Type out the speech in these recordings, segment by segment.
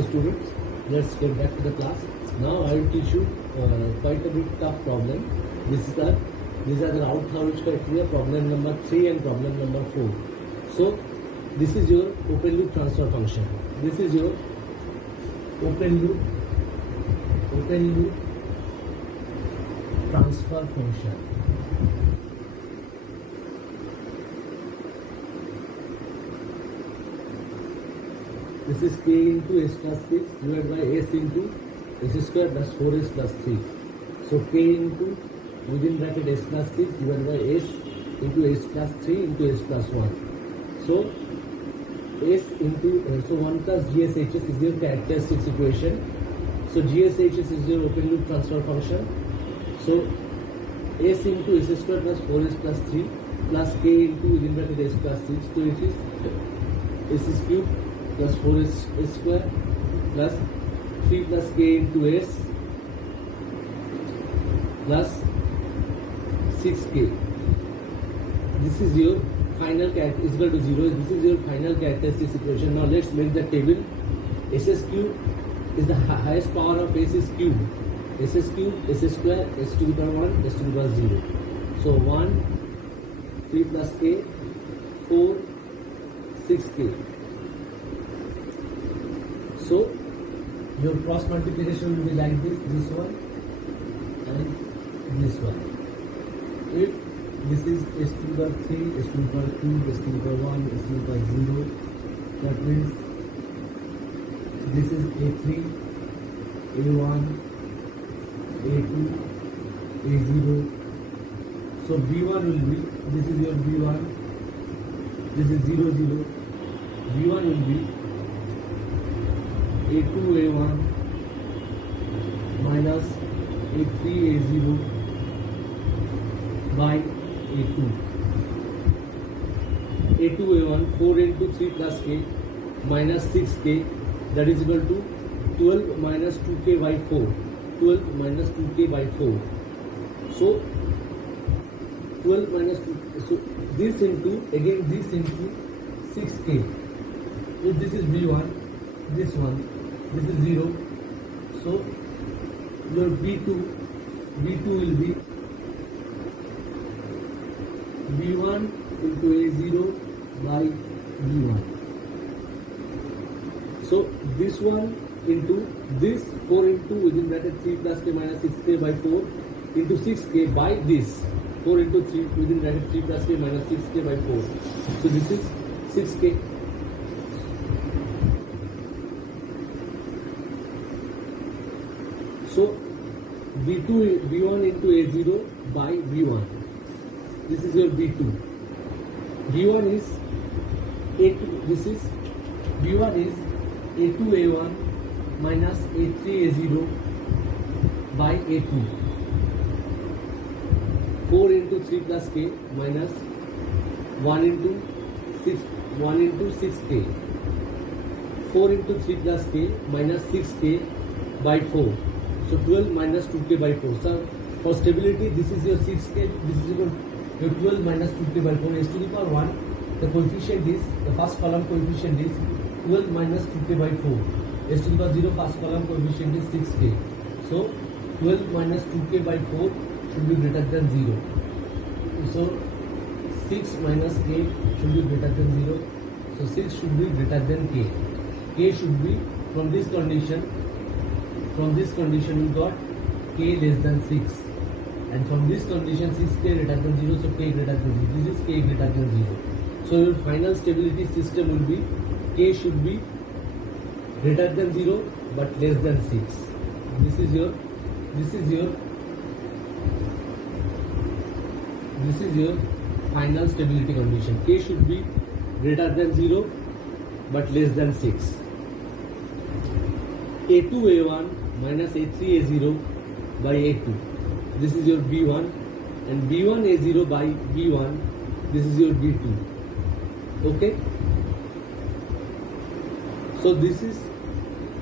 So students, let's get back to the class. Now I will teach you quite a bit tough problem. These are the Raoult-Harwich criteria, problem number 3 and problem number 4. So this is your open loop transfer function. This is your open loop transfer function. This is k into s plus 6 divided by s into s square plus 4s plus 3. So k into within bracket s plus 6 divided by s into s plus 3 into s plus 1. So s into so 1 plus GSHS is your characteristics equation. So GSHS is your open loop transfer function. So s into s square plus 4s plus 3 plus k into within bracket s plus 6. So it is s is cube plus 4s square plus 3 plus k into s plus 6k. This is your final character is equal to 0. This is your final characteristics equation. Now let's make the table. S cube is the highest power of s is cube. S cube, s square, s to the power 1, s to the power 0. So 1, 3 plus k, 4, 6k. So your cross multiplication will be like this one and this one. If this is s to the power 3, s to the power 2, s to the power 1, s to the power 0, that means this is a3, a1, a2, a0. So b1 will be, this is your b1, this is 0, 0. b1 will be a2, a1 minus a3, a0 by a2. a2, a1, 4 into 3 plus k minus 6k, that is equal to 12 minus 2k by 4. 12 minus 2k by 4. So 12 minus 2, so this into, again this into 6k. If this is b1, this one, this is 0. So your b2 will be b1 into a0 by b1. So this one into this 4 into within bracket 3 plus k minus 6k by 4 into 6k by this 4 into 3 within bracket 3 plus k minus 6k by 4. So this is 6k. So b1 into a0 by b1. This is your b2. b1 is a2. This is b1 is a2 a1 minus a3 a0 by a2. 4 into 3 plus k minus 1 into 6k. 4 into 3 plus k minus 6k by 4. So 12 minus 2k by 4. So for stability, this is your 6k, this is your 12 minus 2k by 4, s to the power 1. The coefficient is, the first column coefficient is 12 minus 2k by 4. S to the power 0, first column coefficient is 6k. So 12 minus 2k by 4 should be greater than 0. So 6 minus k should be greater than 0. So 6 should be greater than k. K should be from this condition. From this condition we got k less than 6, and from this condition 6k greater than 0, so k greater than 0. This is k greater than 0. So your final stability system will be k should be greater than 0 but less than 6. This is your final stability condition. K should be greater than 0 but less than 6. a2 a1 minus a3 a0 by a2. This is your b1, and b1 a0 by b1. This is your b2. Okay. So this is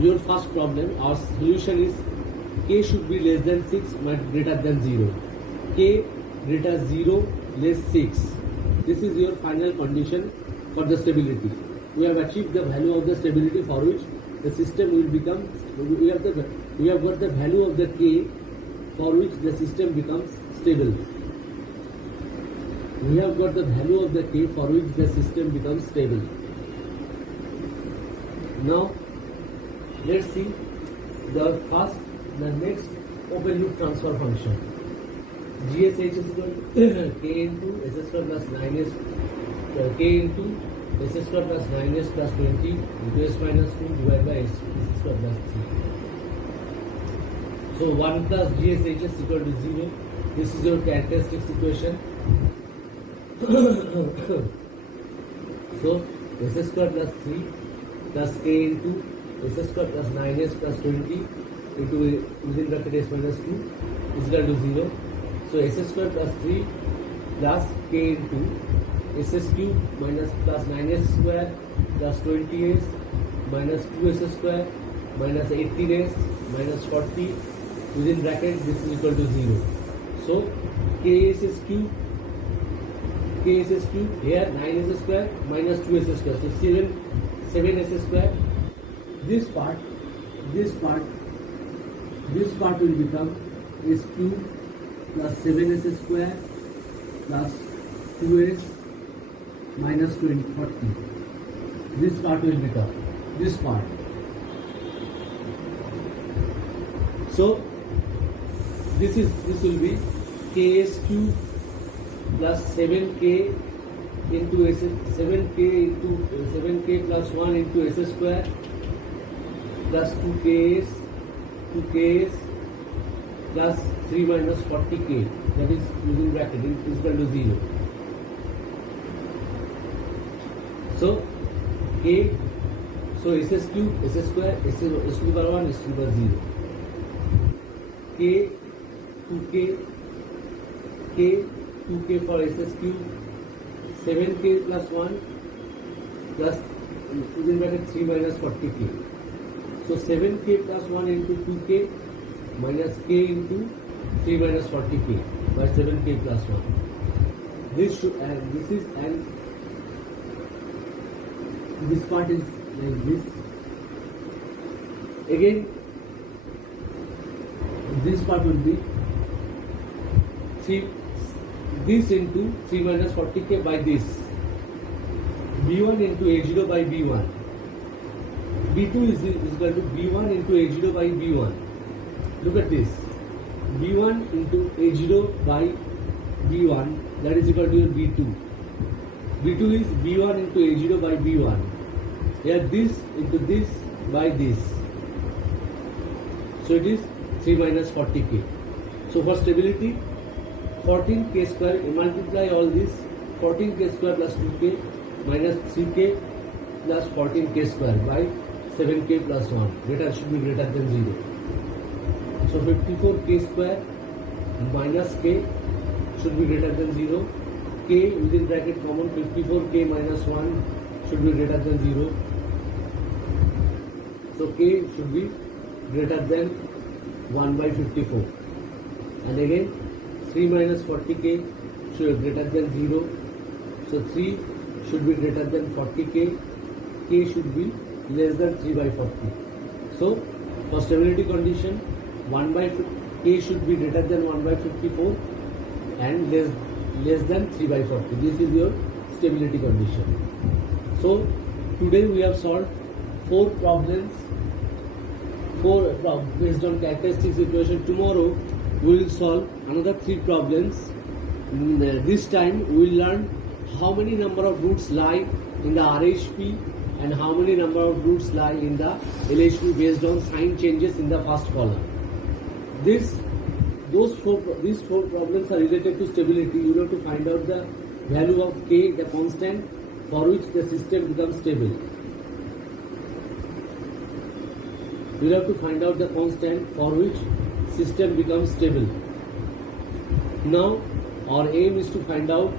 your first problem. Our solution is k should be less than 6 but greater than 0. K greater 0 less 6. This is your final condition for the stability. We have achieved the value of the stability for which the system will become, we have got the value of the k for which the system becomes stable. We have got the value of the k for which the system becomes stable. Now let's see the next open loop transfer function. GSH is equal to k into s square plus 9s k into s square plus 9s plus 20 into s minus 2 divided by s square plus 3. So 1 plus GSH is equal to 0. This is your characteristics equation. So s square plus 3 plus k into s square plus 9s plus 20 into within bracket s minus 2 is equal to 0. So s square plus 3 plus k into s cube minus plus 9s square plus 20s minus 2s square minus 18s minus 40 within bracket this is equal to 0. So ks cube here 9s square minus 2s square, so 7s square. This part will become s cube plus 7s square plus 2s minus 40. This part will become this part. So this will be ks cube plus 7k into 7k plus 1 into s square plus 2ks plus 3 minus 40k, that is within bracket is equal to 0. So k, so s cube, s square, s to the power 1, s to the power 0. K, 2k for s cube, 7k plus 1 plus within bracket 3 minus 40k. So 7k plus 1 into 2k minus k into 3 minus 40k by 7k plus 1. This part is like this. Again, this part will be this into 3 minus 40k by this. B1 into A0 by B1. B2 is equal to B1 into A0 by B1. Look at this. B1 into A0 by B1, that is equal to your B2. B2 is B1 into A0 by B1. Here this into this by this. So it is 3 minus 40k. So for stability, 14k square, you multiply all this, 14k square plus 2k minus 3k plus 14k square by 7k plus 1. Should be greater than 0. So 54k square minus k should be greater than 0. K within bracket common, 54k minus 1 should be greater than 0. So k should be greater than 1 by 54. And again 3 minus 40k should be greater than 0. So 3 should be greater than 40k. K should be less than 3 by 40. So for stability condition, k should be greater than 1 by 54 and less than 3 by 40. This is your stability condition. So today we have solved 4 problems based on characteristics equation. Tomorrow we will solve another 3 problems. This time we will learn how many number of roots lie in the RHP and how many number of roots lie in the LHP based on sign changes in the first column. These 4 problems are related to stability. You have to find out the value of k, the constant for which the system becomes stable. You have to find out the constant for which system becomes stable. Now our aim is to find out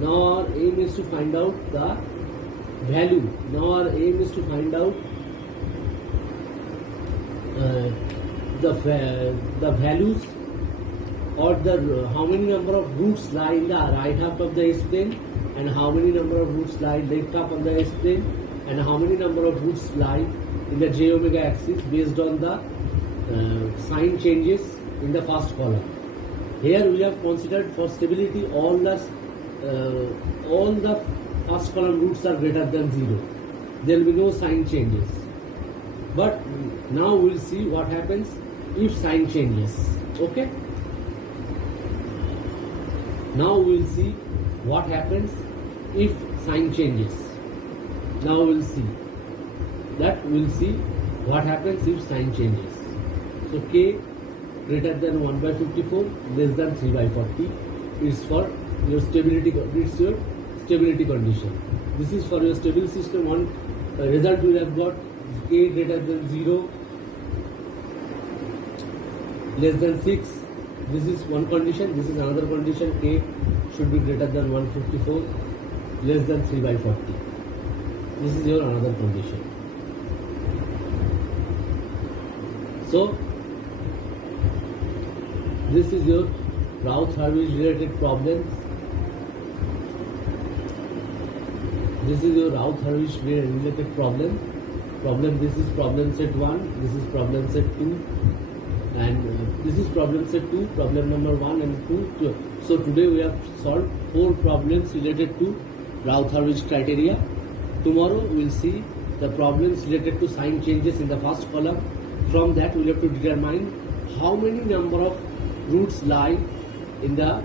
the value. Now our aim is to find out the values or how many number of roots lie in the right half of the S plane and how many number of roots lie left half of the S plane and how many number of roots lie in the j omega axis based on the sign changes in the first column. Here we have considered for stability all the first column roots are greater than 0. There will be no sign changes. But now we will see what happens if sign changes. Okay? Now we will see what happens if sign changes. Now we will see that we will see what happens if sign changes. So k greater than 1 by 54 less than 3 by 40 is for your stability. It's your stability condition. This is for your stable system. One result we have got k greater than 0 less than 6. This is one condition. This is another condition. K should be greater than 154 less than 3 by 40. This is your another condition. So this is your Routh-Hurwitz related problems. This is your Routh-Hurwitz related problem. This is problem set 1, this is problem set 2, and this is problem set 2, problem number 1 and 2. So today we have solved 4 problems related to Routh-Hurwitz criteria. Tomorrow we will see the problems related to sign changes in the first column. From that we will have to determine how many number of roots lie in the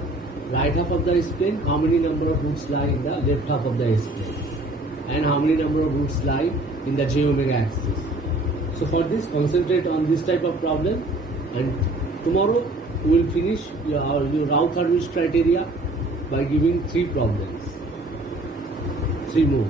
right half of the S-plane, how many number of roots lie in the left half of the S-plane, and how many number of roots lie in the j omega axis. So for this, concentrate on this type of problem, and tomorrow we will finish your Routh-Hurwitz criteria by giving 3 problems, 3 more.